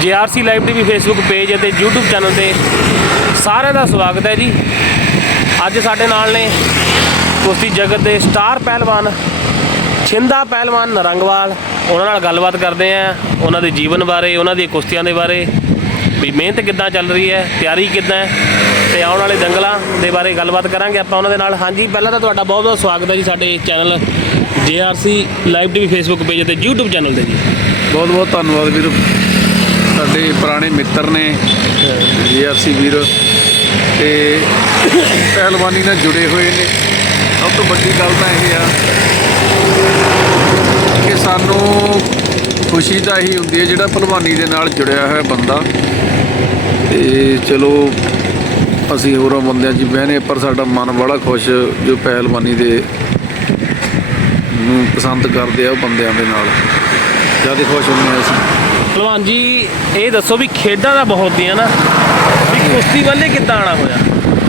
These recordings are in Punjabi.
GRC live TV Facebook page ਅਤੇ YouTube ਚੈਨਲ ਤੇ ਸਾਰਿਆਂ ਦਾ ਸਵਾਗਤ ਹੈ ਜੀ। ਅੱਜ ਸਾਡੇ ਨਾਲ ਨੇ ਕੁਸ਼ਤੀ ਜਗਤ ਦੇ ਸਟਾਰ ਪਹਿਲਵਾਨ, ਛਿੰਦਾ ਪਹਿਲਵਾਨ ਨਰੰਗਵਾਲ। ਉਹਨਾਂ ਨਾਲ ਗੱਲਬਾਤ ਕਰਦੇ ਆਂ ਉਹਨਾਂ ਦੇ ਜੀਵਨ ਬਾਰੇ, ਉਹਨਾਂ ਦੀਆਂ ਕੁਸ਼ਤੀਆਂ ਦੇ ਬਾਰੇ। ਵੀ ਮਿਹਨਤ ਕਿੱਦਾਂ ਚੱਲ ਰਹੀ ਹੈ, ਤਿਆਰੀ ਕਿੱਦਾਂ ਹੈ ਤੇ ਆਉਣ ਵਾਲੇ ਦੰਗਲਾਂ ਦੇ ਬਾਰੇ ਗੱਲਬਾਤ ਕਰਾਂਗੇ ਆਪਾਂ ਉਹਨਾਂ ਦੇ ਨਾਲ। ਹਾਂਜੀ, ਪਹਿਲਾਂ ਤਾਂ ਤੁਹਾਡਾ ਬਹੁਤ ਬਹੁਤ ਸਵਾਗਤ ਹੈ ਜੀ ਸਾਡੇ channel GRC live TV Facebook page ਤੇ YouTube ਚੈਨਲ ਤੇ ਜੀ। ਬਹੁਤ ਬਹੁਤ ਧੰਨਵਾਦ ਵੀਰ। ਸਾਡੇ ਪੁਰਾਣੇ ਮਿੱਤਰ ਨੇ, ਜੀਆਰਸੀ ਵੀਰ, ਤੇ ਪਹਿਲਵਾਨੀ ਨਾਲ ਜੁੜੇ ਹੋਏ ਨੇ। ਸਭ ਤੋਂ ਵੱਡੀ ਗੱਲ ਤਾਂ ਇਹ ਆ ਕਿ ਸਾਨੂੰ ਖੁਸ਼ੀ ਤਾਂ ਇਹੀ ਹੁੰਦੀ ਹੈ ਜਿਹੜਾ ਪਹਿਲਵਾਨੀ ਦੇ ਨਾਲ ਜੁੜਿਆ ਹੋਇਆ ਬੰਦਾ। ਤੇ ਚਲੋ, ਅਸੀਂ ਹੋਰਾਂ ਬੰਦਿਆਂ 'ਚ ਬਹਿਨੇ ਪਰ ਸਾਡਾ ਮਨ ਬੜਾ ਖੁਸ਼ ਜੋ ਪਹਿਲਵਾਨੀ ਦੇ ਨੂੰ ਪਸੰਦ ਕਰਦੇ ਆ ਉਹ ਬੰਦਿਆਂ ਦੇ ਨਾਲ। ਜ਼ਿਆਦਾ ਖੁਸ਼ ਹੁੰਦੇ ਆ ਅਸੀਂ। ਭਲਵਾਨ ਜੀ ਇਹ ਦੱਸੋ ਵੀ ਖੇਡਾਂ ਦਾ ਬਹੁਤ ਦੀਆਂ ਨਾ ਵੀ ਕੁਸ਼ਤੀ ਵੱਲੇ ਕਿੱਦਾਂ ਆਣਾ ਹੋਇਆ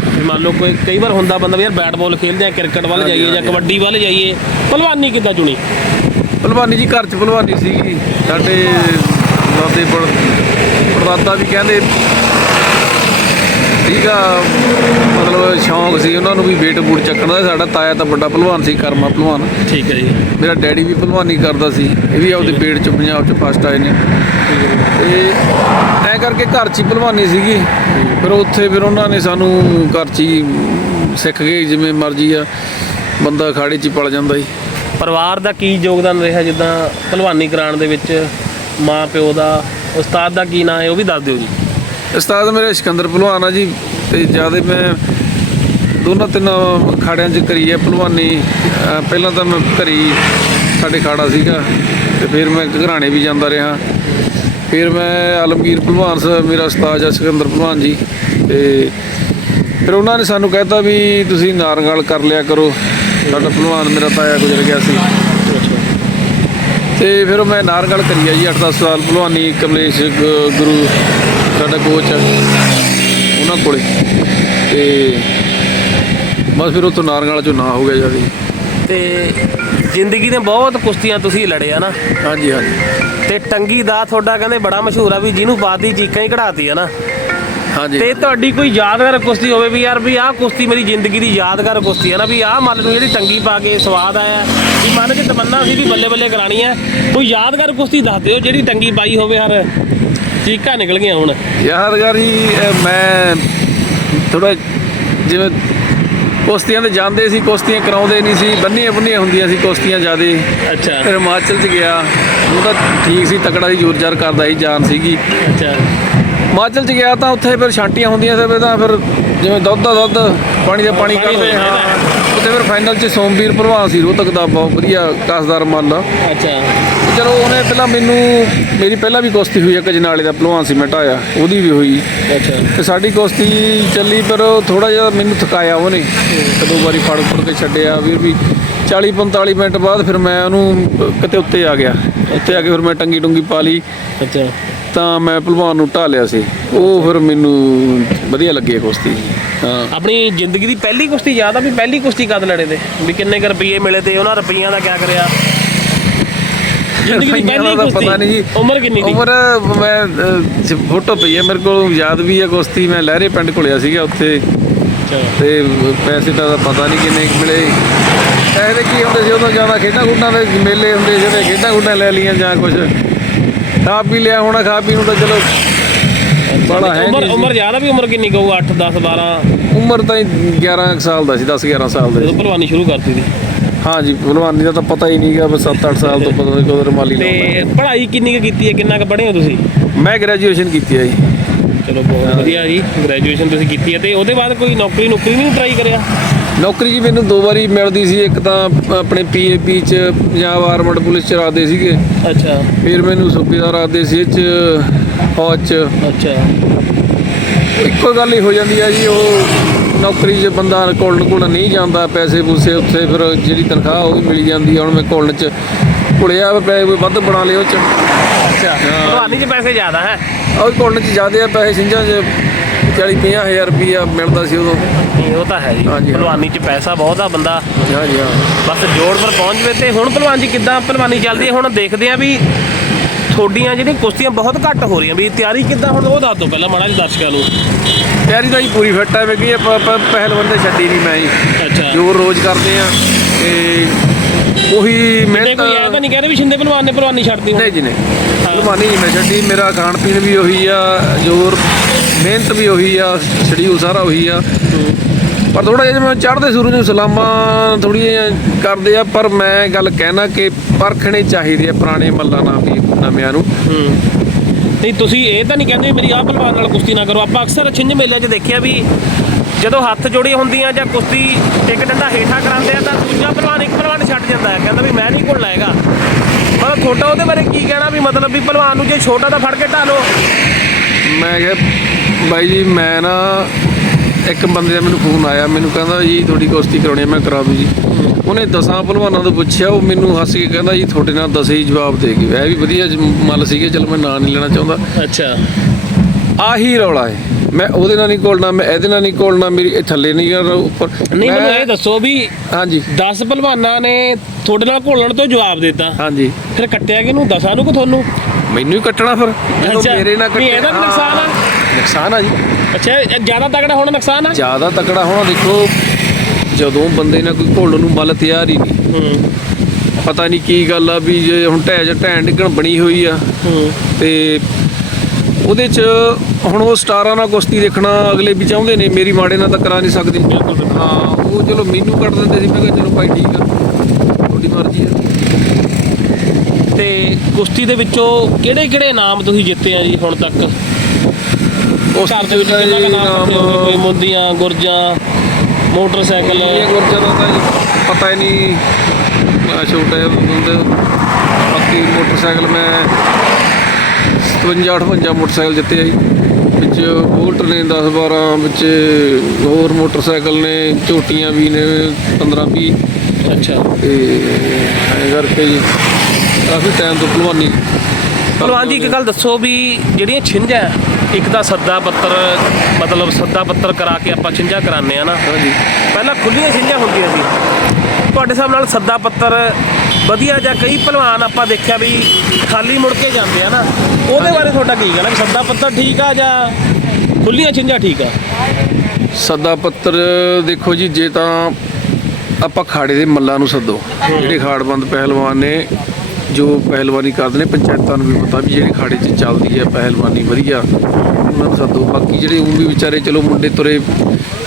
ਵੀ ਮੰਨ ਲਓ ਕੋਈ ਕਈ ਵਾਰ ਹੁੰਦਾ ਬੰਦਾ ਵੀ ਯਾਰ ਬੈਟ ਬਾਲ ਖੇਡਦੇ ਆ ਕ੍ਰਿਕਟ ਵੱਲ ਜਾਈਏ ਜਾਂ। ਕਬੱਡੀ ਵੱਲ ਜਾਈਏ ਭਲਵਾਨੀ ਕਿੱਦਾਂ ਚੁਣੀ ਭਲਵਾਨੀ ਜੀ ਘਰ 'ਚ ਭਲਵਾਨੀ ਸੀਗੀ ਸਾਡੇ ਦਾਦੇ ਪੜ ਪੜਦਾਦਾ ਵੀ ਕਹਿੰਦੇ ਠੀਕ ਆ ਮਤਲਬ ਸ਼ੌਂਕ ਸੀ ਉਹਨਾਂ ਨੂੰ ਵੀ ਵੇਟ ਬੂਟ ਚੱਕਣ ਦਾ ਸਾਡਾ ਤਾਇਆ ਤਾਂ ਵੱਡਾ ਭਲਵਾਨ ਸੀ ਕਰਮਾ ਭਲਵਾਨ। ਠੀਕ ਹੈ ਜੀ। ਮੇਰਾ ਡੈਡੀ ਵੀ ਭਲਵਾਨੀ ਕਰਦਾ ਸੀ ਇਹ ਵੀ ਆਪਦੇ ਪੇਟ 'ਚ ਪੰਜਾਬ 'ਚ ਫਸਟ ਆਏ ਨੇ। ਤੇ ਐ ਕਰਕੇ ਘਰ 'ਚ ਹੀ ਭਲਵਾਨੀ ਸੀਗੀ। ਫਿਰ ਉੱਥੇ ਫਿਰ ਉਹਨਾਂ ਨੇ ਸਾਨੂੰ ਘਰ 'ਚ ਹੀ ਸਿੱਖ ਗਏ ਜਿਵੇਂ ਮਰਜ਼ੀ ਆ ਬੰਦਾ ਅਖਾੜੇ 'ਚ ਪਲ ਜਾਂਦਾ ਸੀ। ਪਰਿਵਾਰ ਦਾ ਕੀ ਯੋਗਦਾਨ ਰਿਹਾ ਜਿੱਦਾਂ ਭਲਵਾਨੀ ਕਰਾਉਣ ਦੇ ਵਿੱਚ? ਮਾਂ ਪਿਓ ਦਾ ਉਸਤਾਦ ਦਾ ਕੀ ਨਾਂ ਹੈ ਉਹ ਵੀ ਦੱਸ ਦਿਓ ਜੀ। ਉਸਤਾਦ ਮੇਰੇ ਸਿਕੰਦਰ ਭਲਵਾਨ ਆ ਜੀ, ਤੇ ਜ਼ਿਆਦਾ ਮੈਂ ਦੋਨਾਂ ਤਿੰਨਾਂ ਖਾੜਿਆਂ 'ਚ ਕਰੀ ਹੈ ਭਲਵਾਨੀ ਪਹਿਲਾਂ ਤਾਂ ਮੈਂ ਘਰੀ ਸਾਡੇ ਖਾੜਾ ਸੀਗਾ, ਤੇ ਫਿਰ ਮੈਂ ਘਰਾਣੇ ਵੀ ਜਾਂਦਾ ਰਿਹਾ। ਫਿਰ ਮੈਂ ਆਲਮਗੀਰ ਭਲਵਾਨ ਸਾਹਿਬ ਮੇਰਾ ਉਸਤਾਦ ਆ ਸਿਕੰਦਰ ਭਲਵਾਨ ਜੀ, ਤੇ ਫਿਰ ਉਹਨਾਂ ਨੇ ਸਾਨੂੰ ਕਹਿਤਾ ਵੀ ਤੁਸੀਂ ਨਾਰੰਗਲ ਕਰ ਲਿਆ ਕਰੋ, ਸਾਡਾ ਭਲਵਾਨ ਮੇਰਾ ਤਾਇਆ ਗੁਜ਼ਰ ਗਿਆ ਸੀ। ਤੇ ਫਿਰ ਮੈਂ ਨਾਰਗਲ ਕਰੀ ਆ ਜੀ 8-10 ਸਾਲ, ਭਲਵਾਨੀ, ਕਮਲੇਸ਼ ਗੁਰੂ ਸਾਡਾ ਕੋਚ ਆ ਉਹਨਾਂ ਕੋਲੇ। ਤੇ ਬਸ ਫਿਰ ਉੱਥੋਂ ਨਾਰਗਲ ਚੋਂ ਨਾ ਹੋ ਗਿਆ ਜ਼ਿਆਦਾ ਤੇ ਜ਼ਿੰਦਗੀ ਦੇ ਬਹੁਤ ਕੁਸ਼ਤੀਆਂ ਤੁਸੀਂ ਲੜੇ ਆ ਨਾ। ਹਾਂਜੀ ਹਾਂਜੀ। ਤੇ ਟੰਗੀ ਦਾ ਤੁਹਾਡਾ ਕਹਿੰਦੇ ਬੜਾ ਮਸ਼ਹੂਰ ਆ ਵੀ ਜਿਹਨੂੰ ਬਾਦੀ ਚੀਕਾਂ ਹੀ ਕਢਾਤੀ ਆ ਨਾ। ਹਾਂਜੀ। ਤੇ ਤੁਹਾਡੀ ਕੋਈ ਯਾਦਗਾਰ ਕੁਸ਼ਤੀ ਹੋਵੇ ਵੀ ਯਾਰ ਵੀ ਆਹ ਕੁਸ਼ਤੀ ਮੇਰੀ ਜ਼ਿੰਦਗੀ ਦੀ ਯਾਦਗਾਰ ਕੁਸ਼ਤੀ ਹੈ ਨਾ ਵੀ ਆਹ ਮਨ ਨੂੰ ਜਿਹੜੀ ਟੰਗੀ ਪਾ ਕੇ ਸਵਾਦ ਆਇਆ। ਵੀ ਮਨ 'ਚ ਤਮੰਨਾ ਸੀ ਵੀ ਬੱਲੇ ਬੱਲੇ ਕਰਾਣੀ ਹੈ ਕੋਈ ਯਾਦਗਾਰ ਕੁਸ਼ਤੀ ਦੱਸ ਦਿਓ ਜਿਹੜੀ ਟੰਗੀ ਪਾਈ ਹੋਵੇ ਹਰ। ਚੀਕਾਂ ਨਿਕਲ ਗਈਆਂ ਹੁਣ। ਯਾਦਗਾਰ ਜੀ ਅਹ ਮੈਂ ਥੋੜਾ ਜਿਵੇਂ ਕੁਸ਼ਤੀਆਂ ਤੇ ਜਾਂਦੇ ਸੀ ਕੁਸ਼ਤੀਆਂ ਕਰਾਉਂਦੇ ਨਹੀਂ ਸੀ ਬੰਨੀਆਂ ਬੰਨੀਆਂ ਹੁੰਦੀਆਂ ਸੀ ਕੁਸ਼ਤੀਆਂ ਜਿਆਦੇ। ਅੱਛਾ। ਫਿਰ ਹਿਮਾਚਲ ਚ ਗਿਆ। ਉਹ ਤਾਂ ਠੀਕ ਸੀ ਤਕੜਾ ਸੀ ਜ਼ੋਰ ਜ਼ਾਰ ਕਰਦਾ ਸੀ ਜਾਨ ਸੀਗੀ। ਅੱਛਾ। ਹਿਮਾਚਲ ਚ ਗਿਆ ਤਾਂ ਉੱਥੇ ਫਿਰ ਛਾਂਟੀਆਂ ਹੁੰਦੀਆਂ ਸੀ ਫਿਰ ਤਾਂ ਫਿਰ ਜਿਵੇਂ ਦੁੱਧ ਦਾ ਦੁੱਧ ਪਾਣੀ ਦਾ ਪਾਣੀ ਪਾਣੀ ਉੱਥੇ ਫਿਰ ਫਾਈਨਲ ਚ ਸੋਮਵੀਰ ਭਲਵਾਨ ਸੀ ਰੋਹਤਕ ਦਾ ਬਹੁਤ ਵਧੀਆ ਕਸਦਾਰ ਮੱਲ। ਅੱਛਾ। ਚਲੋ ਉਹਨੇ ਪਹਿਲਾਂ ਮੈਨੂੰ ਮੇਰੀ ਪਹਿਲਾਂ ਵੀ ਕੁਸ਼ਤੀ ਹੋਈ ਇੱਕ ਜਨਾਲੇ ਦਾ ਭਲਵਾਨ ਸੀ ਮੈਂ ਢਾਇਆ ਉਹਦੀ ਵੀ ਹੋਈ। ਅੱਛਾ। ਤੇ ਸਾਡੀ ਕੁਸ਼ਤੀ ਚੱਲੀ ਪਰ ਥੋੜਾ ਜਿਹਾ ਮੈਨੂੰ ਥਕਾਇਆ ਉਹਨੇ। ਇੱਕ ਦੋ ਵਾਰੀ ਫੜ ਫੜ ਕੇ ਛੱਡਿਆ ਵੀਰ ਵੀ 40 45 ਮਿੰਟ ਬਾਅਦ ਫਿਰ ਮੈਂ ਉਹਨੂੰ ਕਿਤੇ ਉੱਤੇ ਆ ਗਿਆ। ਉੱਤੇ ਆ ਕੇ ਫਿਰ ਮੈਂ ਟੰਗੀ ਟੁੰਗੀ ਪਾ ਲਈ। ਅੱਛਾ। ਤਾਂ ਮੈਂ ਭਲਵਾਨ ਨੂੰ ਢਾ ਲਿਆ ਸੀ। ਉਹ ਫਿਰ ਮੈਨੂੰ ਵਧੀਆ ਲੱਗੀ ਕੁਸ਼ਤੀ। ਆਪਣੀ ਜ਼ਿੰਦਗੀ ਦੀ ਪਹਿਲੀ ਕੁਸ਼ਤੀ ਯਾਦ ਆ ਵੀ ਪਹਿਲੀ ਕੁਸ਼ਤੀ ਕਦ ਲੜੇ ਤੇ ਵੀ ਕਿੰਨੇ ਕੁ ਰੁਪਏ ਮਿਲੇ ਤੇ ਉਹਨਾਂ ਰੁਪਈਆਂ ਦਾ ਕਿਆ ਕਰਿਆ? ਜ਼ਿੰਦਗੀ ਦੀ ਪਹਿਲੀ ਦਾ ਕੁਸ਼ਤੀ। ਪਤਾ ਨਹੀਂ ਜੀ। ਉਮਰ ਕਿੰਨੀ ਸੀ ਉਮਰ ਮੈਂ ਫੋਟੋ ਪਈ ਹੈ ਮੇਰੇ ਕੋਲ ਯਾਦ ਵੀ ਹੈ ਕੁਸ਼ਤੀ। ਮੈਂ ਲਹਿਰੇ ਪਿੰਡ ਕੋਲਿਆ ਸੀਗਾ ਉੱਥੇ। ਤੇ ਪੈਸੇ ਤਾਂ ਦਾ ਪਤਾ ਨਹੀਂ ਕਿੰਨੇ ਮਿਲੇ। ਪੈਸੇ ਕੀ ਹੁੰਦੇ ਸੀ? ਉਦੋਂ ਜ਼ਿਆਦਾ ਖੇਡਾਂ ਖੁੱਡਾਂ ਦੇ ਮੇਲੇ ਹੁੰਦੇ ਜਿਹੜੇ ਖੇਡਾਂ ਖੁੱਡਾਂ ਲੈ ਲਈਆਂ ਜਾਂ ਕੁਝ ਖਾ ਪੀ ਲਿਆ ਹੋਣਾ ਖਾ ਪੀ ਨੂੰ ਤਾਂ ਚਲੋ ਬੜਾ ਹੈ ਉਮਰ ਉਮਰ ਜ਼ਿਆਦਾ ਵੀ ਉਮਰ ਕਿੰਨੀ ਕਹੂ 8 10 12 ਸੀ। ਉਮਰ ਤਾਂ ਹੀ 11 ਕੁ ਸਾਲ ਦਾ ਸੀ 10 11 ਸਾਲ ਦਾ ਜਦੋਂ ਭਲਵਾਨੀ ਸ਼ੁਰੂ ਕਰਤੀ ਸੀ। ਹਾਂ ਜੀ ਭਲਵਾਨੀ ਦਾ ਤਾਂ ਪਤਾ ਹੀ ਨਹੀਂਗਾ ਬਸ 7-8 ਸਾਲ ਤੋਂ ਪਤਾ ਨਹੀਂ ਕਦੋਂ ਰਮਾਲੀ ਲਾਉਂਦਾ। ਤੇ ਪੜ੍ਹਾਈ ਕਿੰਨੀ ਕੁ ਕੀਤੀ ਹੈ? ਕਿੰਨਾ ਕੁ ਪੜ੍ਹੇ ਹੋ ਤੁਸੀਂ? ਮੈਂ ਗ੍ਰੈਜੂਏਸ਼ਨ ਕੀਤੀ ਹੈ ਜੀ। ਚਲੋ ਬਹੁਤ ਵਧੀਆ ਜੀ ਗ੍ਰੈਜੂਏਸ਼ਨ ਤੁਸੀਂ ਕੀਤੀ ਹੈ। ਤੇ ਉਹਦੇ ਬਾਅਦ ਕੋਈ ਨੌਕਰੀ ਨੌਕਰੀ ਨਹੀਂ ਟਰਾਈ ਕਰਿਆ? ਨੌਕਰੀ ਜੀ ਮੈਨੂੰ ਦੋ ਵਾਰੀ ਮਿਲਦੀ ਸੀ ਇੱਕ ਤਾਂ ਆਪਣੇ ਪੀਏਪੀ ਚ ਪੰਜਾਬ ਆਰਮਡ ਪੁਲਿਸ ਚ ਰਾਦੇ ਸੀਗੇ। ਅੱਛਾ। ਫਿਰ ਮੈਨੂੰ ਸੂਬੇਦਾਰ ਰਾਦੇ ਸੀ ਚ ਫੌਜ ਚ। ਅੱਛਾ। ਇੱਕੋ ਗੱਲ ਹੀ ਹੋ ਜਾਂਦੀ ਆ ਜੀ ਉਹ ਨੌਕਰੀ 'ਚ ਬੰਦਾ ਕੋਲ ਕੋਲ ਨਹੀਂ ਜਾਂਦਾ ਪੈਸੇ ਪੂਸੇ ਉੱਥੇ ਫਿਰ ਜਿਹੜੀ ਤਨਖਾਹ ਉਹ ਮਿਲ ਜਾਂਦੀ ਆ ਹੁਣ ਮੈਂ ਕੋਲ 'ਚ ਕੁੜਿਆ ਪੈਸੇ ਕੋਈ ਵੱਧ ਬਣਾ ਲਿਓ ਚ। ਅੱਛਾ। ਭਲਵਾਨੀ 'ਚ ਪੈਸੇ ਜ਼ਿਆਦਾ ਹੈ। ਉਹ ਕੋਲ 'ਚ ਜ਼ਿਆਦੇ ਆ ਪੈਸੇ ਸਿੰਝਾਂ 'ਚ 40 50 ਹਜ਼ਾਰ ਰੁਪਈਆ ਮਿਲਦਾ ਸੀ ਉਦੋਂ। ਨਹੀਂ ਉਹ ਤਾਂ ਹੈ ਜੀ। ਹਾਂਜੀ, ਹਾਂ। ਭਲਵਾਨੀ 'ਚ ਪੈਸਾ ਬਹੁਤ ਆ ਬੰਦਾ। ਹਾਂ ਜੀ ਹਾਂ। ਬਸ ਜੋੜ ਪਰ ਪਹੁੰਚ ਜਵੇ ਤੇ ਹੁਣ ਭਲਵਾਨ ਜੀ ਕਿੱਦਾਂ ਭਲਵਾਨੀ ਚੱਲਦੀ ਹੈ? ਹੁਣ ਦੇਖਦੇ ਆ ਵੀ ਤੁਹਾਡੀਆਂ ਜਿਹੜੀਆਂ ਕੁਸ਼ਤੀਆਂ ਬਹੁਤ ਘੱਟ ਹੋ ਰਹੀਆਂ। ਵੀ ਤਿਆਰੀ ਕਿੱਦਾਂ? ਹੁਣ ਉਹ ਦੱਸ ਦਿਓ ਪਹਿਲਾਂ ਮਾੜਾ ਜਿਹਾ ਦਰਸ਼ਕਾਂ ਨੂੰ। ਤਿਆਰੀ ਤਾਂ ਜੀ ਪੂਰੀ ਫਿੱਟ ਹੈ ਵੇਖੀ ਪਹਿਲਵਾਨ ਦੇ ਛੱਡੀ ਨਹੀਂ ਮੈਂ ਜੀ। ਅੱਛਾ। ਜੋ ਰੋਜ਼ ਕਰਦੇ ਆ ਤੇ ਉਹੀ ਤੇ ਮਿਹਨਤ ਕੋਈ ਐ ਤਾਂ ਨਹੀਂ ਕਹਿੰਦੇ ਵੀ ਸ਼ਿੰਦੇ ਪਹਿਲਵਾਨ ਨੇ ਪਹਿਲਵਾਨੀ ਛੱਡਦੀ ਹੁਣ? ਨਹੀਂ ਜੀ ਨਹੀਂ। ਭਲਵਾਨੀ ਨਹੀਂ ਮੈਂ ਛੱਡੀ ਮੇਰਾ ਖਾਣ ਪੀਣ ਵੀ ਉਹੀ ਆ ਜੋਰ। ਮਿਹਨਤ ਵੀ ਉਹੀ ਆ ਸ਼ਡਿਊਲ ਸਾਰਾ ਉਹੀ ਆ। ਪਰ ਥੋੜਾ ਜਿਹਾ ਜਿਵੇਂ ਚੜ੍ਹਦੇ ਸੂਰਜ ਨੂੰ ਸਲਾਮਾਂ ਥੋੜੀਆਂ ਕਰਦੇ ਆ ਪਰ ਮੈਂ ਗੱਲ ਕਹਿਣਾ ਕਿ ਪਰਖਣੇ ਚਾਹੀਦੇ ਆ ਪੁਰਾਣੇ ਮੱਲਾਂ ਨਾਲ ਵੀ ਨਵਿਆਂ ਨੂੰ। ਨਹੀਂ ਤੁਸੀਂ ਇਹ ਤਾਂ ਨਹੀਂ ਕਹਿੰਦੇ ਮੇਰੀ ਆਹ ਪਹਿਲਵਾਨ ਨਾਲ ਕੁਸ਼ਤੀ ਨਾ ਕਰੋ। ਆਪਾਂ ਅਕਸਰ ਛਿੰਝ ਮੇਲੇ 'ਚ ਦੇਖਿਆ ਵੀ ਜਦੋਂ ਹੱਥ ਜੋੜੇ ਹੁੰਦੀਆਂ ਜਾਂ ਕੁਸ਼ਤੀ ਇੱਕ ਡੰਡਾ ਹੇਠਾਂ ਕਰਾਉਂਦੇ ਆ ਤਾਂ ਦੂਜਾ ਪਹਿਲਵਾਨ ਇੱਕ ਪਹਿਲਵਾਨ ਛੱਡ ਜਾਂਦਾ ਹੈ। ਕਹਿੰਦਾ ਵੀ ਮੈਂ ਨਹੀਂ ਘੁਲਣਾ ਹੈਗਾ। ਮਤਲਬ ਤੁਹਾਡਾ ਉਹਦੇ ਬਾਰੇ ਕੀ ਕਹਿਣਾ ਵੀ ਮਤਲਬ ਵੀ ਪਹਿਲਵਾਨ ਨੂੰ ਜੇ ਛੋਟਾ ਤਾਂ ਫੜ ਕੇ ਢਾਲੋ ਮੈਂ ਕਿਹਾ ਬਾਈ ਜੀ ਮੈਂ ਨਾ ਇੱਕ ਬੰਦੇ ਦਾ ਮੈਨੂੰ ਫੋਨ ਆਇਆ ਮੈਨੂੰ ਕਹਿੰਦਾ ਜੀ ਤੁਹਾਡੀ ਕੁਸ਼ਤੀ ਕਰਾਉਣੀ ਮੈਂ ਕਰਾ ਦੂ ਜੀ। ਉਹਨੇ ਦਸਾਂ ਪਹਿਲਵਾਨਾਂ ਤੋਂ ਪੁੱਛਿਆ ਉਹ ਮੈਨੂੰ ਹੱਸ ਕੇ ਕਹਿੰਦਾ ਜੀ ਤੁਹਾਡੇ ਨਾਲ ਦਸੇ ਹੀ ਜਵਾਬ ਦੇ ਗਏ। ਇਹ ਵੀ ਵਧੀਆ ਮੱਲ ਸੀਗੇ ਚਲ ਮੈਂ ਨਾਂ ਨਹੀਂ ਲੈਣਾ ਚਾਹੁੰਦਾ। ਅੱਛਾ। ਆਹੀ ਰੌਲਾ ਹੈ ਮੈਂ ਉਹਦੇ ਨਾਲ ਨਹੀਂ ਕੋਲਣਾ ਮੈਂ ਇਹਦੇ ਨਾਲ ਨਹੀਂ ਕੋਲਣਾ ਮੇਰੀ ਇਹ ਥੱਲੇ ਨਹੀਂ ਗਾ ਉੱਪਰ। ਨਹੀਂ ਮੈਨੂੰ ਇਹ ਦੱਸੋ ਵੀ ਹਾਂਜੀ। 10 ਪਹਿਲਵਾਨਾਂ ਨੇ ਤੁਹਾਡੇ ਨਾਲ ਘੋਲਣ ਤੋਂ ਜਵਾਬ ਦਿੱਤਾ। ਹਾਂਜੀ। ਫਿਰ ਕੱਟਿਆ ਕਿਹਨੂੰ? ਦਸਾਂ ਨੂੰ ਕਿ ਤੁਹਾਨੂੰ? ਮੈਨੂੰ ਹੀ ਕੱਟਣਾ ਫਿਰ। ਜਦੋਂ ਮੇਰੇ ਨਾਲ ਵੀ ਇਹਦਾ ਵੀ ਨੁਕਸਾਨ ਆ? ਨੁਕਸਾਨ ਆ ਜੀ। ਅੱਛਾ ਜ਼ਿਆਦਾ ਤਗੜਾ ਹੋਣਾ ਨੁਕਸਾਨ ਆ? ਜ਼ਿਆਦਾ ਤਕੜਾ ਹੋਣਾ ਦੇਖੋ ਜਦੋਂ ਬੰਦੇ ਨਾਲ ਕੋਈ ਘੋਲਣ ਨੂੰ ਮੱਲ ਤਿਆਰ ਹੀ ਨਹੀਂ। ਹੂੰ। ਪਤਾ ਨਹੀਂ ਕੀ ਗੱਲ ਆ ਵੀ ਜੇ ਹੁਣ ਢਹਿ ਜਾਂ ਡਿੱਗਣ ਬਣੀ ਹੋਈ ਆ। ਹੂੰ। ਤੇ ਉਹਦੇ ਚ ਹੁਣ ਉਹ ਸਟਾਰਾਂ ਨਾਲ ਕੁਸ਼ਤੀ ਦੇਖਣਾ ਅਗਲੇ ਵੀ ਚਾਹੁੰਦੇ ਨੇ ਮੇਰੀ ਮਾੜੇ ਨਾਲ ਤਾਂ ਕਰਾ ਨਹੀਂ ਸਕਦੇ। ਹਾਂ ਉਹ ਚਲੋ ਮੈਨੂੰ ਕੱਢ ਦਿੰਦੇ ਸੀ ਮੈਂ ਕਿਹਾ ਚਲੋ ਭਾਈ ਠੀਕ ਆ ਤੁਹਾਡੀ ਮਰਜ਼ੀ ਆ। ਤੇ ਕੁਸ਼ਤੀ ਦੇ ਵਿੱਚੋਂ ਕਿਹੜੇ ਕਿਹੜੇ ਇਨਾਮ ਤੁਸੀਂ ਜਿੱਤੇ ਆ ਜੀ ਹੁਣ ਤੱਕ? ਉਸ ਘਰ ਦੇ ਵਿੱਚ ਕਿੰਨਾ ਕੁ ਨਾਮ ਹੋਗੇ? ਕੋਈ ਮੁੰਦੀਆਂ ਗੁਰਜਾਂ ਮੋਟਰਸਾਈਕਲ? ਇਹ ਗੁਰਜਾਂ ਦਾ ਤਾਂ ਜੀ ਪਤਾ ਹੀ ਨਹੀਂ। ਮੈਂ ਛੋਟੇ ਹੁੰਦੇ। ਬਾਕੀ ਮੋਟਰਸਾਈਕਲ ਮੈਂ 57 58 ਮੋਟਰਸਾਈਕਲ ਜਿੱਤੇ ਆ ਜੀ। ਵਿੱਚ ਬੋਲਟ ਨੇ 10 12 ਵਿੱਚ ਹੋਰ ਮੋਟਰਸਾਈਕਲ ਨੇ ਝੋਟੀਆਂ ਵੀ ਨੇ 15 20 ਅੱਛਾ। ਤੇ ਐਂ ਕਰਕੇ ਜੀ ਕਾਫੀ ਟਾਈਮ ਤੋਂ ਭਲਵਾਨੀ। ਭਲਵਾਨ ਜੀ ਇੱਕ ਗੱਲ ਦੱਸੋ ਵੀ ਜਿਹੜੀਆਂ ਛਿੰਝਾਂ ਇੱਕ ਤਾਂ ਸੱਦਾ ਪੱਤਰ ਮਤਲਬ ਸੱਦਾ ਪੱਤਰ ਕਰਾ ਕੇ ਆਪਾਂ ਛਿੰਝਾਂ ਕਰਾਉਂਦੇ ਆ ਨਾ। ਹਾਂਜੀ। ਪਹਿਲਾਂ ਖੁੱਲੀਆਂ ਛਿੰਝਾਂ ਹੁੰਦੀਆਂ ਸੀ। ਤੁਹਾਡੇ ਹਿਸਾਬ ਨਾਲ ਸੱਦਾ ਪੱਤਰ ਵਧੀਆ ਜਾਂ ਕਈ ਭਲਵਾਨ ਆਪਾਂ ਦੇਖਿਆ ਵੀ ਖਾਲੀ ਮੁੜ ਕੇ ਜਾਂਦੇ ਆ ਨਾ। ਉਹਦੇ ਬਾਰੇ ਤੁਹਾਡਾ ਕੀ ਕਹਿਣਾ ਸੱਦਾ ਪੱਤਰ ਠੀਕ ਆ ਜਾਂ ਖੁੱਲੀਆਂ ਛਿੰਝਾਂ ਠੀਕ ਆ? ਸੱਦਾ ਪੱਤਰ ਦੇਖੋ ਜੀ ਜੇ ਤਾਂ ਆਪਾਂ ਖਾੜੇ ਦੇ ਮੱਲਾਂ ਨੂੰ ਸੱਦੋ ਜਿਹੜੇ ਖਾੜਬੰਦ ਪਹਿਲਵਾਨ ਨੇ ਜੋ ਪਹਿਲਵਾਨੀ ਕਰਦੇ ਨੇ ਪੰਚਾਇਤਾਂ ਨੂੰ ਵੀ ਪਤਾ ਵੀ ਜਿਹੜੇ ਖਾੜੇ 'ਚ ਚੱਲਦੀ ਹੈ ਪਹਿਲਵਾਨੀ ਵਧੀਆ। ਉਹਨਾਂ ਨੂੰ ਸੱਦੋ। ਬਾਕੀ ਜਿਹੜੇ ਉਹ ਵੀ ਵਿਚਾਰੇ ਚਲੋ ਮੁੰਡੇ ਤੁਰੇ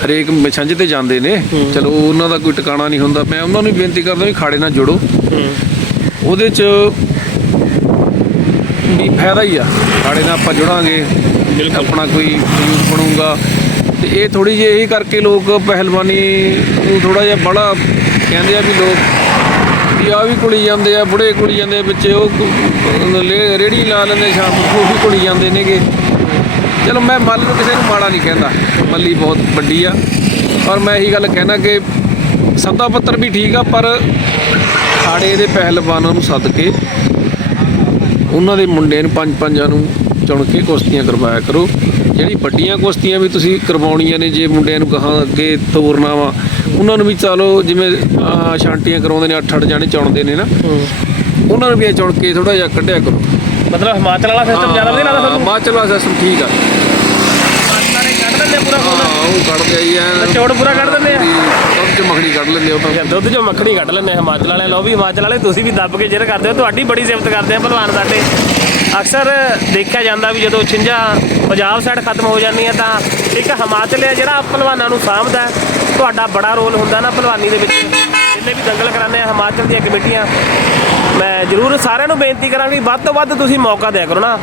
ਹਰੇਕ ਛੰਝ ਤੇ ਜਾਂਦੇ ਨੇ। ਚਲੋ ਉਹਨਾਂ ਦਾ ਕੋਈ ਟਿਕਾਣਾ ਨਹੀਂ ਹੁੰਦਾ। ਮੈਂ ਉਹਨਾਂ ਨੂੰ ਵੀ ਬੇਨਤੀ ਕਰਦਾ ਵੀ ਖਾੜੇ ਨਾਲ ਜੁੜੋ। ਉਹਦੇ 'ਚ ਵੀ ਫਾਇਦਾ ਹੀ ਆ। ਖਾੜੇ ਨਾਲ ਆਪਾਂ ਜੁੜਾਂਗੇ। ਆਪਣਾ ਕੋਈ ਯੂਜ਼ ਬਣੂਗਾ। ਤੇ ਇਹ ਥੋੜੀ ਜਿਹੀ ਇਹ ਕਰਕੇ ਲੋਕ ਪਹਿਲਵਾਨੀ ਨੂੰ ਥੋੜਾ ਜਿਹਾ ਬੜਾ ਕਹਿੰਦੇ ਆ ਵੀ ਲੋਕ ਵੀ ਆ ਵੀ ਕੁੜੀ ਜਾਂਦੇ ਆ, ਬੁੜੇ ਕੁੜੀ ਜਾਂਦੇ ਆ ਵਿੱਚ ਉਹ ਕੁ- ਲੇ- ਰੇਹੜੀ ਲਾ ਲੈਂਦੇ ਸ਼ਾਮ ਨੂੰ, ਉਹ ਵੀ ਕੁੜੀ ਜਾਂਦੇ ਨੇਗੇ। ਚਲੋ ਮੈਂ ਮੱਲ ਨੂੰ ਕਿਸੇ ਨੂੰ ਮਾੜਾ ਨਹੀਂ ਕਹਿੰਦਾ, ਮੱਲੀ ਬਹੁਤ ਵੱਡੀ ਆ। ਪਰ ਮੈਂ ਇਹੀ ਗੱਲ ਕਹਿਣਾ ਕਿ ਸੱਦਾ ਪੱਤਰ ਵੀ ਠੀਕ ਆ, ਪਰ ਖਾੜੇ ਦੇ ਪਹਿਲਵਾਨਾਂ ਨੂੰ ਸੱਦ ਕੇ ਉਹਨਾਂ ਦੇ ਮੁੰਡੇ ਨੂੰ, ਪੰਜ ਪੰਜਾਂ ਨੂੰ ਚੁਣ ਕੇ ਕੁਸ਼ਤੀਆਂ ਕਰਵਾਇਆ ਕਰੋ। ਜਿਹੜੀ ਵੱਡੀਆਂ ਕੁਸ਼ਤੀਆਂ ਵੀ ਤੁਸੀਂ ਕਰਵਾਉਣੀਆਂ ਨੇ, ਜੇ ਮੁੰਡਿਆਂ ਨੂੰ ਕਹਾਂ ਅੱਗੇ ਤੋਰਨਾ ਵਾ ਉਹਨਾਂ ਨੂੰ ਵੀ ਚਲੋ ਜਿਵੇਂ ਛਾਂਟੀਆਂ ਕਰਾਉਂਦੇ ਨੇ ਅੱਠ ਅੱਠ ਜਾਣੇ ਚੁਣਦੇ ਨੇ ਨਾ। ਉਹਨਾਂ ਨੂੰ ਵੀ ਚੁਣ ਕੇ ਥੋੜਾ ਜਿਹਾ ਕੱਢਿਆ ਕਰੋ। ਮਤਲਬ ਹਿਮਾਚਲ ਵਾਲਾ ਸਿਸਟਮ ਜ਼ਿਆਦਾ ਵਧੀਆ ਲੱਗਦਾ ਤੁਹਾਨੂੰ? ਹਿਮਾਚਲ ਵਾਲਾ ਸਿਸਟਮ ਠੀਕ ਆ। ਸਾਰੇ ਕੱਢ ਦਿੰਦੇ ਆ ਪੂਰਾ ਹਾਂ ਉਹ ਕੱਢਦੇ ਆਈ ਐ ਚੋੜ ਪੂਰਾ ਕੱਢ ਦਿੰਦੇ ਆ? ਦੁੱਧ ਚ ਮੱਖਣੀ ਕੱਢ ਲੈਂਦੇ ਉਹ ਤਾਂ। ਅੱਛਾ, ਦੁੱਧ ਚੋਂ ਮੱਖਣੀ ਕੱਢ ਲੈਂਦੇ ਆ ਹਿਮਾਚਲ ਵਾਲੇ। ਲੋ ਵੀ ਹਿਮਾਚਲ ਵਾਲੇ ਤੁਸੀਂ ਵੀ ਦੱਬ ਕੇ ਜ਼ਿਰ ਕਰਦੇ ਹੋ। ਤੁਹਾਡੀ ਬੜੀ ਸਿਫਤ ਕਰਦੇ ਆ ਭਲਵਾਨ ਸਾਡੇ। ਅਕਸਰ ਦੇਖਿਆ ਜਾਂਦਾ ਵੀ ਜਦੋਂ ਛਿੰਝਾਂ ਪੰਜਾਬ ਸਾਈਡ ਖਤਮ ਹੋ ਜਾਂਦੀਆਂ ਤਾਂ ਇੱਕ ਹਿਮਾਚਲ ਹੈ ਜਿਹੜਾ ਭਲਵਾਨਾਂ ਨੂੰ ਸਾਂਭਦਾ। ਤੁਹਾਡਾ ਬੜਾ ਰੋਲ ਹੁੰਦਾ ਨਾ ਭਲਵਾਨੀ ਦੇ ਵਿੱਚ। ਜਿੰਨੇ ਵੀ ਦੰਗਲ ਕਰਾਉਂਦੇ ਆ, ਹਿਮਾਚਲ ਦੀਆਂ ਕਮੇਟੀਆਂ, ਮੈਂ ਜ਼ਰੂਰ ਸਾਰਿਆਂ ਨੂੰ ਬੇਨਤੀ ਕਰਾਂਗੀ ਵੱਧ ਤੋਂ ਵੱਧ ਤੁਸੀਂ ਮੌਕਾ ਦਿਆ ਕਰੋ ਨਾ।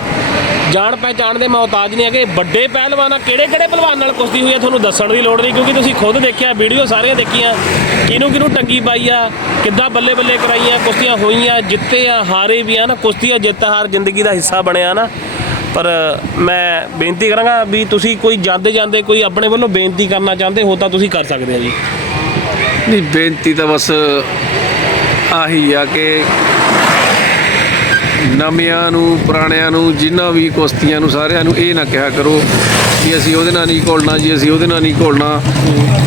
ਜਾਣ ਪਹਿਚਾਣ ਦੇ ਮੁਹਤਾਜ ਨਹੀਂ ਹੈਗੇ, ਵੱਡੇ ਪਹਿਲਵਾਨਾਂ ਕਿਹੜੇ ਕਿਹੜੇ ਪਹਿਲਵਾਨ ਨਾਲ ਕੁਸ਼ਤੀ ਹੋਈ ਹੈ ਤੁਹਾਨੂੰ ਦੱਸਣ ਦੀ ਲੋੜ ਨਹੀਂ, ਕਿਉਂਕਿ ਤੁਸੀਂ ਖੁਦ ਦੇਖਿਆ, ਵੀਡੀਓ ਸਾਰੀਆਂ ਦੇਖੀਆਂ। ਕਿਹਨੂੰ ਕਿਹਨੂੰ ਟੰਗੀ ਪਾਈ ਆ, ਕਿੱਦਾਂ ਬੱਲੇ ਬੱਲੇ ਕਰਾਈਆਂ, ਕੁਸ਼ਤੀਆਂ ਹੋਈਆਂ, ਜਿੱਤੇ ਆ, ਹਾਰੇ ਵੀ ਆ ਨਾ। ਕੁਸ਼ਤੀ ਆ ਜਿੱਤ ਹਾਰ ਜ਼ਿੰਦਗੀ ਦਾ ਹਿੱਸਾ ਬਣਿਆ ਨਾ। ਪਰ ਮੈਂ ਬੇਨਤੀ ਕਰਾਂਗਾ ਵੀ ਤੁਸੀਂ ਕੋਈ ਜਾਂਦੇ ਜਾਂਦੇ ਕੋਈ ਆਪਣੇ ਵੱਲੋਂ ਬੇਨਤੀ ਕਰਨਾ ਚਾਹੁੰਦੇ ਹੋ ਤਾਂ ਤੁਸੀਂ ਕਰ ਸਕਦੇ ਆ ਜੀ। ਨਹੀਂ, ਬੇਨਤੀ ਤਾਂ ਬਸ ਆਹੀ ਆ ਕਿ ਨਵਿਆਂ ਨੂੰ, ਪੁਰਾਣਿਆਂ ਨੂੰ ਜਿਨ੍ਹਾਂ ਵੀ ਕੁਸ਼ਤੀਆਂ ਨੂੰ ਸਾਰਿਆਂ ਨੂੰ ਇਹ ਨਾ ਕਿਹਾ ਕਰੋ ਕਿ ਅਸੀਂ ਉਹਦੇ ਨਾਲ ਨਹੀਂ ਘੋਲਣਾ ਜੀ, ਅਸੀਂ ਉਹਦੇ ਨਾਲ ਨਹੀਂ ਘੋਲਣਾ।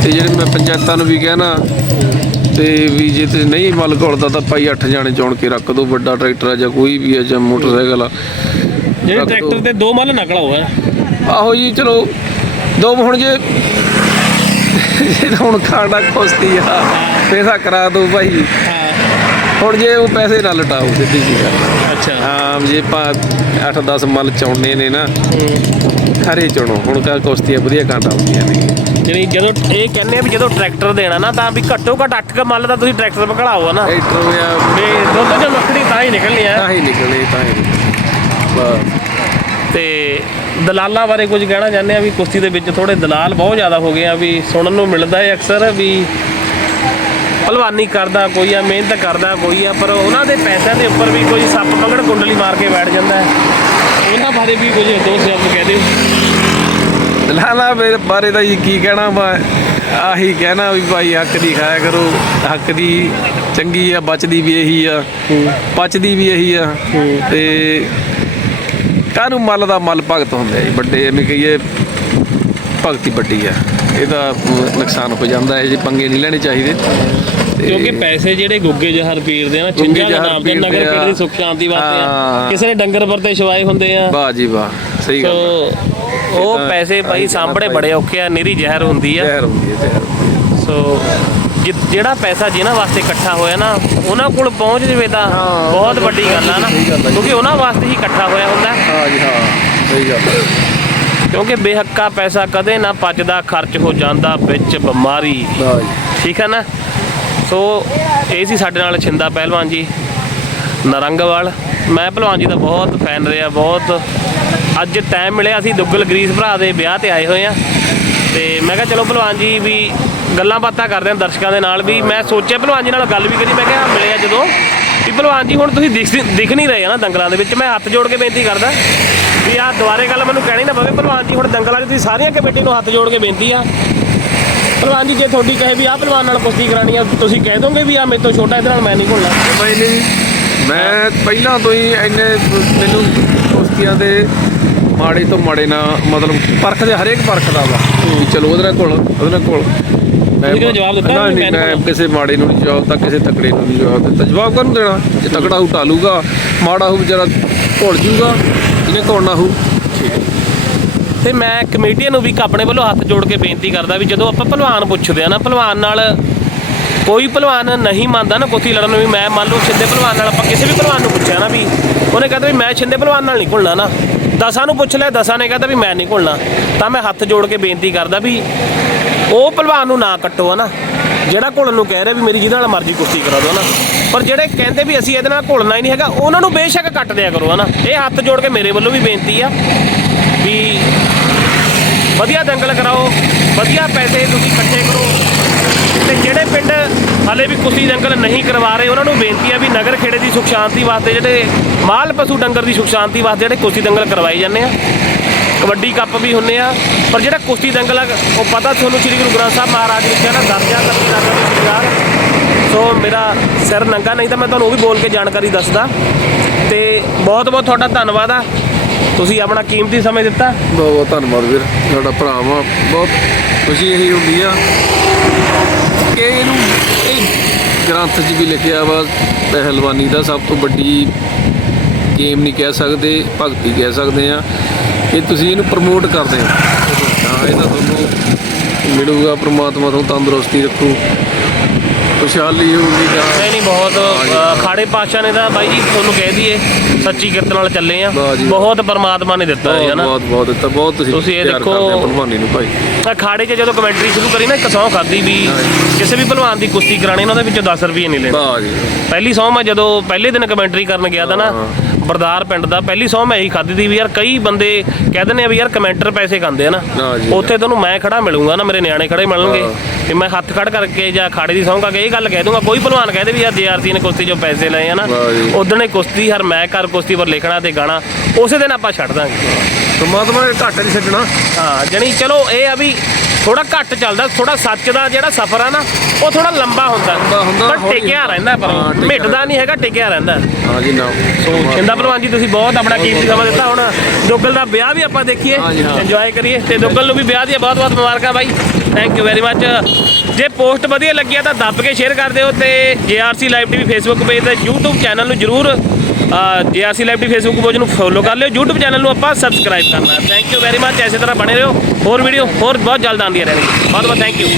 ਤੇ ਜਿਹੜੇ ਮੈਂ ਪੰਚਾਇਤਾਂ ਨੂੰ ਵੀ ਕਹਿਣਾ ਤੇ ਵੀ ਜੇ ਤੇ ਨਹੀਂ ਮਲ ਘੋਲਦਾ ਤਾਂ ਭਾਈ ਅੱਠ ਜਾਣੇ ਚੁਣ ਕੇ ਰੱਖ ਦੋ ਵੱਡਾ ਟਰੈਕਟਰ ਆ ਜਾਂ ਕੋਈ ਵੀ ਆ ਜਾਂ ਮੋਟਰਸਾਈਕਲ ਆ। ਜਿਹੜੇ ਟਰੈਕਟਰ। ਤੇ ਦੋ ਮੱਲ ਨਕਲ ਹੋਇਆ। ਆਹੋ ਜੀ ਚਲੋ ਦੋ ਹੁਣ ਜੇ ਜੇ ਹੁਣ ਖਾਣਾ ਕੋਸਤੀ ਆ। ਪੈਸਾ ਕਰਾ ਦੋ ਭਾਈ। ਹੁਣ ਜੇ ਉਹ ਪੈਸੇ ਨਾ ਲਟਾਓ ਸਿੱਧੀ ਜੀ ਗੱਲ। ਅੱਛਾ। ਹਾਂ ਜੇ ਪਾ 8-10 ਮਲ ਚਾਉਣੇ ਨੇ ਨਾ ਖਰੇ ਚੁਣੋ। ਹੁਣ ਕਾ ਕੋਸਤੀਆਂ ਵਧੀਆ ਕਾਂਟਾ ਹੁੰਦੀਆਂ ਨੇ। ਜਿਹੜੀ ਜਦੋਂ ਇਹ ਕਹਿੰਦੇ ਆ ਵੀ ਜਦੋਂ ਟਰੈਕਟਰ ਦੇਣਾ ਨਾ ਤਾਂ ਵੀ ਘੱਟੋ ਘੱਟ 8 ਕ ਮੱਲ ਦਾ ਤੁਸੀਂ ਟਰੈਕਟਰ ਪਕੜਾਓ ਨਾ। ਟਰੈਕਟਰ ਆ। ਤੇ ਦੁੱਧ ਚੋਂ ਮੱਖਣੀ ਤਾਂ ਹੀ ਨਿਕਲਣੀ ਆ। ਤਾਂ ਹੀ ਨਿਕਲੇ ਤਾਂ ਹੀ ਤੇ ਦਲਾਲਾਂ ਬਾਰੇ ਕੁਝ ਕਹਿਣਾ ਚਾਹੁੰਦੇ ਆ ਵੀ ਕੁਸ਼ਤੀ ਦੇ ਵਿੱਚ ਥੋੜੇ ਦਲਾਲ ਬਹੁਤ ਜ਼ਿਆਦਾ ਹੋ ਗਏ ਆ ਵੀ ਸੁਣਨ ਨੂੰ ਮਿਲਦਾ ਹੈ ਅਕਸਰ ਵੀ ਭਲਵਾਨੀ ਕਰਦਾ ਕੋਈ ਆ ਮਿਹਨਤ ਕਰਦਾ ਕੋਈ ਆ ਪਰ ਉਹਨਾਂ ਦੇ ਪੈਸਿਆਂ ਦੇ ਉੱਪਰ ਵੀ ਕੋਈ ਸੱਪ ਪਕੜ ਕੁੰਡਲੀ ਮਾਰ ਕੇ ਬੈਠ ਜਾਂਦਾ ਹੈ। ਉਹਨਾਂ ਬਾਰੇ ਵੀ ਕੁਝ ਦੋ ਸ਼ਬਦ ਕਹਿ ਦਿਓ। ਲਾਲਾ ਮੇਰੇ ਬਾਰੇ ਤਾਂ ਜੀ ਕੀ ਕਹਿਣਾ ਮੈਂ ਆਹੀ ਕਹਿਣਾ ਵੀ ਭਾਈ ਹੱਕ ਦੀ ਖਾਇਆ ਕਰੋ ਹੱਕ ਦੀ ਚੰਗੀ ਆ ਬਚਦੀ ਵੀ ਇਹੀ ਆ ਪਚਦੀ ਵੀ ਇਹੀ ਆ ਤੇ ਕਾਹਨੂੰ ਮੱਲ ਦਾ ਮੱਲ ਭਗਤ ਹੁੰਦੇ ਆ ਜੀ? ਵੱਡੇ ਐਵੇਂ ਕਹੀਏ ਭਗਤੀ ਵੱਡੀ ਆ। ਇਹਦਾ ਨੁਕਸਾਨ ਹੋ ਜਾਂਦਾ ਹੈ ਜੀ ਪੰਗੇ ਨਹੀਂ ਲੈਣੇ ਚਾਹੀਦੇ। ਕਿਉਂਕਿ ਪੈਸੇ ਜਿਹੜੇ ਗੁੱਗੇ ਜਹਰ ਪੀਰ ਦੇ ਨਾ ਚਿੰਜਾਂ ਦੇ ਨਾਮ ਤੇ ਪੀਰ ਨਗਰ ਆ। ਦੀ ਸੁੱਖ ਸ਼ਾਂਤੀ ਵਾਸਤੇ ਆ। ਕਿਸੇ ਨੇ ਡੰਗਰ ਵਰਤੇ ਛਵਾਏ ਹੁੰਦੇ ਆ। ਵਾਹ ਜੀ ਵਾਹ ਸਹੀ ਗੱਲ ਆ। ਉਹ ਪੈਸੇ ਭਾਈ ਸਾਹਮਣੇ ਬੜੇ ਔਖੇ ਆ ਨਿਰੀ ਜ਼ਹਿਰ ਹੁੰਦੀ ਆ। ਜ਼ਹਿਰ ਹੁੰਦੀ ਹੈ ਜ਼ਹਿਰ ਸੋ ਜਿ- ਜਿਹੜਾ ਪੈਸਾ ਜਿਨ੍ਹਾਂ ਵਾਸਤੇ ਇਕੱਠਾ ਹੋਇਆ ਨਾ ਉਹਨਾਂ ਕੋਲ ਪਹੁੰਚ ਜਵੇ ਤਾਂ ਬਹੁਤ ਵੱਡੀ ਗੱਲ ਆ ਨਾ। ਸਹੀ ਗੱਲ ਆ ਜੀ। ਕਿਉਂਕਿ ਉਹਨਾਂ ਵਾਸਤੇ ਹੀ ਇਕੱਠਾ ਹੋਇਆ ਹੁੰਦਾ। ਹੈ। ਹਾਂ ਜੀ ਹਾਂ ਸਹੀ ਗੱਲ। ਕਿਉਂਕਿ ਬੇਹੱਕਾ ਪੈਸਾ ਕਦੇ ਨਾ ਪਚਦਾ ਖਰਚ ਹੋ ਜਾਂਦਾ ਵਿੱਚ ਬਿਮਾਰੀ। ਜੀ। ਠੀਕ ਹੈ ਨਾ? ਸੋ ਇਹ ਸੀ ਸਾਡੇ ਨਾਲ ਛਿੰਦਾ ਪਹਿਲਵਾਨ ਜੀ ਨਰੰਗਵਾਲ। ਮੈਂ ਪਹਿਲਵਾਨ ਜੀ ਦਾ ਬਹੁਤ ਫੈਨ ਰਿਹਾ ਬਹੁਤ। ਅੱਜ ਟਾਈਮ ਮਿਲਿਆ ਅਸੀਂ ਦੁੱਗਲ ਗਰੀਸ ਭਰਾ ਦੇ ਵਿਆਹ ਤੇ ਆਏ ਹੋਏ ਆ। ਤੇ ਮੈਂ ਕਿਹਾ ਚਲੋ ਭਲਵਾਨ ਜੀ ਵੀ ਗੱਲਾਂ ਬਾਤਾਂ ਕਰਦੇ ਹਾਂ ਦਰਸ਼ਕਾਂ ਦੇ ਨਾਲ ਵੀ ਮੈਂ ਸੋਚਿਆ ਭਲਵਾਨ ਜੀ ਨਾਲ ਗੱਲ ਵੀ ਕਰੀ, ਮੈਂ ਕਿਹਾ ਮਿਲਿਆ ਜਦੋਂ। ਵੀ ਭਲਵਾਨ ਜੀ ਹੁਣ ਤੁਸੀਂ ਦਿਖ ਨਹੀਂ ਰਹੇ ਆ ਨਾ ਦੰਗਲਾਂ ਦੇ ਵਿੱਚ, ਮੈਂ ਹੱਥ ਜੋੜ ਕੇ ਬੇਨਤੀ ਕਰਦਾ ਵੀ ਆਹ ਦੁਬਾਰੇ ਗੱਲ ਮੈਨੂੰ ਕਹਿਣੀ ਨਾ ਪਵੇ। ਭਲਵਾਨ ਜੀ ਹੁਣ ਦੰਗਲਾਂ 'ਚ ਤੁਸੀਂ ਸਾਰੀਆਂ ਕਮੇਟੀ ਨੂੰ ਹੱਥ ਜੋੜ ਕੇ ਬੇਨਤੀ ਆ। ਭਲਵਾਨ ਜੀ, ਜੇ ਤੁਹਾਡੀ ਕਹੇ ਵੀ ਆਹ ਭਲਵਾਨ ਨਾਲ ਕੁਸ਼ਤੀ ਕਰਾਣੀ ਆ, ਤੁਸੀਂ ਕਹਿ ਦੋਗੇ ਵੀ ਆ ਮੇਰੇ ਤੋਂ ਛੋਟਾ, ਇਹਦੇ ਨਾਲ ਮੈਂ ਨਹੀਂ ਘੁਲਣਾ ਮੈਂ ਮੈਂ ਪਹਿਲਾਂ ਤੋਂ ਹੀ ਇੰਨੇ ਮੈਨੂੰ ਕੁਸ਼ਤੀਆਂ ਦੇ ਮਾੜੇ ਤੋਂ ਮਾੜੇ ਨਾ ਮਤਲਬ ਪਰਖ ਦੇ ਹਰੇਕ ਪਰਖ ਦਾ ਵਾ ਵੀ ਚਲੋ ਉਹਦੇ ਨਾਲ ਕੋਲ ਉਹਦੇ ਨਾਲ ਕੋਲ ਮੈਂ ਜਵਾਬ ਦਿੱਤਾ ਨਹੀਂ ਕਿਸੇ ਮਾੜੇ ਨੂੰ ਨਹੀਂ ਜਵਾਬ ਤਾਂ ਕਿਸੇ ਤਕੜੇ ਨੂੰ ਨਹੀਂ ਜਵਾਬ ਦਿੱਤਾ। ਜਵਾਬ ਕਾਹਨੂੰ ਦੇਣਾ? ਜੇ ਤਕੜਾ ਹੋ ਟਾਲੂਗਾ ਮਾੜਾ ਹੋ ਵਿਚਾਰਾ ਘੁਲ ਜੂਗਾ ਜਿਹਨੇ ਘੁਲਣਾ ਹੋ। ਤੇ ਮੈਂ ਕਮੇਟੀਆਂ ਨੂੰ ਵੀ ਆਪਣੇ ਵੱਲੋਂ ਹੱਥ ਜੋੜ ਕੇ ਬੇਨਤੀ ਕਰਦਾ ਵੀ ਜਦੋਂ ਆਪਾਂ ਪਹਿਲਵਾਨ ਪੁੱਛਦੇ ਆ ਨਾ ਪਹਿਲਵਾਨ ਨਾਲ ਕੋਈ ਪਹਿਲਵਾਨ ਨਹੀਂ ਮੰਨਦਾ ਨਾ ਕੁਸ਼ਤੀ ਲੜਨ ਨੂੰ ਵੀ ਮੈਂ ਮੰਨ ਲਓ ਛਿੰਦੇ ਪਹਿਲਵਾਨ ਨਾਲ ਆਪਾਂ ਕਿਸੇ ਵੀ ਪਹਿਲਵਾਨ ਨੂੰ ਪੁੱਛਿਆ ਨਾ ਵੀ ਉਹਨੇ ਕਹਿੰਦਾ ਵੀ ਮੈਂ ਛਿੰਦੇ ਪਹਿਲਵਾਨ ਨਾਲ ਨਹੀਂ ਘੁਲਣਾ ਨਾ। ਦਸਾਂ ਨੂੰ ਪੁੱਛ ਲਿਆ, ਦਸਾਂ ਨੇ ਕਹਿੰਦਾ ਵੀ ਮੈਂ ਨਹੀਂ ਘੁਲਣਾ। ਤਾਂ ਮੈਂ ਹੱਥ ਜੋੜ ਕੇ ਬੇਨਤੀ ਕਰਦਾ ਵੀ ਉਹ ਪਹਿਲਵਾਨ ਨੂੰ ਨਾ ਕੱਟੋ ਨਾ ਜਿਹੜਾ ਘੁਲਣ ਨੂੰ ਕਹਿ ਰਿਹਾ ਵੀ ਮੇਰੀ ਜਿਹਦੇ ਨਾਲ ਮਰਜ਼ੀ ਕੁਸ਼ਤੀ ਕਰਾ ਦਿਓ ਨਾ ਪਰ ਜਿਹੜੇ ਕਹਿੰਦੇ ਵੀ ਅਸੀਂ ਇਹਦੇ ਨਾਲ ਘੁਲਣਾ ਹੀ ਨਹੀਂ ਹੈਗਾ, ਉਹਨਾਂ ਨੂੰ ਬੇਸ਼ੱਕ ਕੱਟ ਦਿਆ ਕਰੋ ਨਾ ਇਹ ਹੱਥ ਜੋੜ ਕੇ ਮੇਰੇ ਵੱਲੋਂ ਵੀ ਬੇਨਤੀ ਆ ਵੀ ਵਧੀਆ ਦੰਗਲ ਕਰਾਓ, ਵਧੀਆ ਪੈਸੇ ਤੁਸੀਂ ਇਕੱਠੇ ਕਰੋ। ਤੇ ਜਿਹੜੇ ਪਿੰਡ ਹਾਲੇ ਵੀ ਕੁਸੀ ਦੰਗਲ ਨਹੀਂ ਕਰਵਾ ਰਹੇ, ਉਹਨਾਂ ਨੂੰ ਬੇਨਤੀ ਆ ਵੀ ਨਗਰ ਖੇੜੇ ਦੀ ਸੁਖ ਸ਼ਾਂਤੀ ਵਾਸਤੇ ਜਿਹੜੇ ਮਾਲ ਪਸ਼ੂ ਡੰਗਰ ਦੀ ਸੁਖ ਸ਼ਾਂਤੀ ਵਾਸਤੇ ਜਿਹੜੇ ਕੁਸ਼ਤੀ ਦੰਗਲ ਕਰਵਾਏ ਜਾਂਦੇ ਆ। ਕਬੱਡੀ ਕੱਪ ਵੀ ਹੁੰਦੇ ਆ, ਪਰ ਜਿਹੜਾ ਕੁਸ਼ਤੀ ਦੰਗਲ ਆ, ਉਹ ਪਤਾ ਤੁਹਾਨੂੰ ਸ੍ਰੀ ਗੁਰੂ ਗ੍ਰੰਥ ਸਾਹਿਬ ਮਹਾਰਾਜ ਨੇ ਕਿਹਾ ਦਰਜਾ ਕਰਨੀ ਰਾਜਾ ਦੇ ਸ਼ਿੰਗਾਰ ਸੋ ਮੇਰਾ ਸਿਰ ਨੰਗਾ, ਨਹੀਂ ਤਾਂ ਮੈਂ ਤੁਹਾਨੂੰ ਉਹ ਵੀ ਬੋਲ ਕੇ ਜਾਣਕਾਰੀ ਦੱਸਦਾ। ਤੇ ਬਹੁਤ ਬਹੁਤ ਤੁਹਾਡਾ ਧੰਨਵਾਦ ਆ। ਤੁਸੀਂ ਆਪਣਾ ਕੀਮਤੀ ਸਮੇਂ ਦਿੱਤਾ? ਬਹੁਤ ਬਹੁਤ ਧੰਨਵਾਦ ਵੀਰ ਤੁਹਾਡਾ ਭਰਾ ਵਾ, ਬਹੁਤ ਖੁਸ਼ੀ ਇਹੀ ਹੁੰਦੀ ਆ। ਕਿ ਇਹਨੂੰ ਇਹ ਗ੍ਰੰਥ 'ਚ ਵੀ ਲਿਖਿਆ ਵਾ, ਪਹਿਲਵਾਨੀ ਦਾ ਸਭ ਤੋਂ ਵੱਡੀ ਗੇਮ ਨਹੀਂ ਕਹਿ ਸਕਦੇ, ਭਗਤੀ ਕਹਿ ਸਕਦੇ ਆ। ਕਿ ਤੁਸੀਂ ਇਹਨੂੰ ਪ੍ਰਮੋਟ ਕਰਦੇ ਹੋ। ਹਾਂ ਇਹਦਾ ਤੁਹਾਨੂੰ ਮਿਲੂਗਾ, ਪ੍ਰਮਾਤਮਾ ਤੁਹਾਨੂੰ ਤੰਦਰੁਸਤੀ ਰੱਖੂ। ਖੁਸ਼ਹਾਲੀ ਹੋਊਗੀ ਜਾਂ ਨਹੀਂ ਨਹੀਂ ਬਹੁਤ ਖਾੜੇ ਪਾਸ਼ਾ ਨੇ ਤਾਂ ਬਾਈ ਜੀ ਤੁਹਾਨੂੰ ਕਹਿ ਦਈਏ ਸੱਚੀ ਕਿਰਤ ਨਾਲ ਚੱਲੇ ਆ। ਵਾਹ ਜੀ। ਬਹੁਤ ਪਰਮਾਤਮਾ ਨੇ ਦਿੱਤਾ ਹੈ ਬਹੁਤ ਨਾ ਬਹੁਤ ਬਹੁਤ ਦਿੱਤਾ। ਬਹੁਤ ਤੁਸੀਂ ਤੁਸੀਂ ਇਹ ਪਿਆਰ ਦੇਖੋ- ਕਰਦੇ ਭਲਵਾਨੀ ਨੂੰ ਭਾਈ। ਤਾਂ ਖਾੜੇ 'ਚ ਜਦੋਂ ਕਮੈਂਟਰੀ ਸ਼ੁਰੂ ਕਰੀ ਨਾ ਇੱਕ ਸੌ ਖਾਦੀ ਵੀ ਕਿਸੇ ਵੀ ਭਲਵਾਨ ਦੀ ਕੁਸ਼ਤੀ ਕਰਾਣੀ ਉਹਨਾਂ ਦੇ ਵਿੱਚੋਂ 10 ਰੁਪਏ ਨਹੀਂ ਲੈਣੇ। ਵਾਹ ਜੀ। ਪਹਿਲੀ ਸੌ ਮੈਂ ਜਦੋਂ ਪਹਿਲੇ ਦਿਨ ਕਮੈਂਟਰੀ ਕਰਨ ਗਿਆ ਤਾਂ ਨਾ ਬਰਦਾਰ ਪਿੰਡ ਦਾ ਪਹਿਲੀ ਸੌ ਮੈਂ ਇਹੀ ਖਾਦੀ ਦੀ ਵੀ ਯਾਰ ਕਈ ਬੰਦੇ ਕਹਿ ਦਿੰਦੇ ਆ ਵੀ ਯਾਰ ਕਮੈਂਟਰ ਪੈਸੇ ਖਾਂਦੇ ਆ ਨਾ ਜੀ। ਉੱਥੇ ਤੁਹਾਨੂੰ ਮੈਂ ਖੜਾ ਮਿਲੂੰਗਾ ਨਾ ਮੇਰੇ ਨਿਆਣੇ ਖੜੇ ਮਿਲਣਗੇ। ਤੇ ਮੈਂ ਹੱਥ ਖੜ ਕਰਕੇ ਜਾਂ ਖਾੜੇ ਦੀ ਸੌਂ ਕੇ ਇਹ ਗੱਲ ਕਹਿ ਦੂੰਗਾ ਕੋਈ ਭਲਵਾਨ ਕਹਦੇ ਵੀ ਯਾਰ ਜੇਆਰਸੀ ਨੇ ਕੁਸ਼ਤੀ 'ਚੋਂ ਪੈਸੇ ਲਏ ਆ ਨਾ ਜੀ। ਉਦਣੇ ਕੁਸ਼ਤੀ ਹਰ ਮੈਂ ਕਰ ਕੁਸ਼ਤੀ ਪਰ ਲਿਖਣਾ ਤੇ ਗਾਣਾ ਉਸੇ ਦਿਨ ਆਪਾਂ ਛੱਡ ਦਾਂਗੇ ਪਰਮਾਤਮਾ ਨੇ ਘਾਟੇ ਨਹੀਂ ਛੱਡਣਾ ਹਾਂ ਜਣੀ ਚਲੋ ਇਹ ਆ ਵੀ ਥੋੜਾ ਘੱਟ ਚੱਲਦਾ ਥੋੜਾ ਸੱਚ ਦਾ ਜਿਹੜਾ ਸਫ਼ਰ ਆ ਨਾ ਉਹ ਥੋੜਾ ਲੰਬਾ ਹੁੰਦਾ। ਲੰਬਾ ਹੁੰਦਾ, ਪਰ ਹੌਲੀ ਟਿਕਿਆ ਹੁੰਦਾ। ਰਹਿੰਦਾ ਪਰ ਹਾਂ, ਟਿਕਿਆ ਮਿਟਦਾ ਨਹੀਂ ਹੈਗਾ ਟਿਕਿਆ ਰਹਿੰਦਾ। ਹਾਂ ਜੀ ਨਾ। ਸੋ ਛਿੰਦਾ ਭਲਵਾਨ ਜੀ ਤੁਸੀਂ ਬਹੁਤ ਆਪਣਾ ਕੀਮਤੀ ਸਮਾਂ ਦਿੱਤਾ। ਹੁਣ ਦੁੱਗਲ ਦਾ ਵਿਆਹ ਵੀ ਆਪਾਂ ਦੇਖੀਏ ਹਾਂ। ਇੰਜੋਏ ਕਰੀਏ। ਤੇ ਦੁੱਗਲ ਨੂੰ ਵੀ ਵਿਆਹ ਦੀਆਂ ਬਹੁਤ ਬਹੁਤ ਮੁਬਾਰਕਾਂ ਬਾਈ। ਥੈਂਕ ਯੂ ਵੈਰੀ ਮੱਚ ਜੇ ਪੋਸਟ ਵਧੀਆ ਲੱਗਿਆ ਤਾਂ ਦੱਬ ਕੇ ਸ਼ੇਅਰ ਕਰ ਦਿਓ ਤੇ JRC live TV Facebook page ਤੇ YouTube ਚੈਨਲ ਨੂੰ ਜਰੂਰ ਜੇ JRC live TV Facebook page ਨੂੰ ਫੋਲੋ ਕਰ ਲਿਓ, YouTube ਚੈਨਲ ਨੂੰ ਆਪਾਂ ਸਬਸਕ੍ਰਾਈਬ ਕਰਨਾ। ਥੈਂਕ ਯੂ ਵੈਰੀ ਮੱਚ ਐਸੇ ਤਰ੍ਹਾਂ ਬਣੇ ਰਹੋ। ਹੋਰ ਵੀਡੀਓ ਹੋਰ ਬਹੁਤ ਜਲਦ ਆਉਂਦੀਆਂ ਰਹਿਣਗੀਆਂ। ਬਹੁਤ ਬਹੁਤ ਥੈਂਕ ਯੂ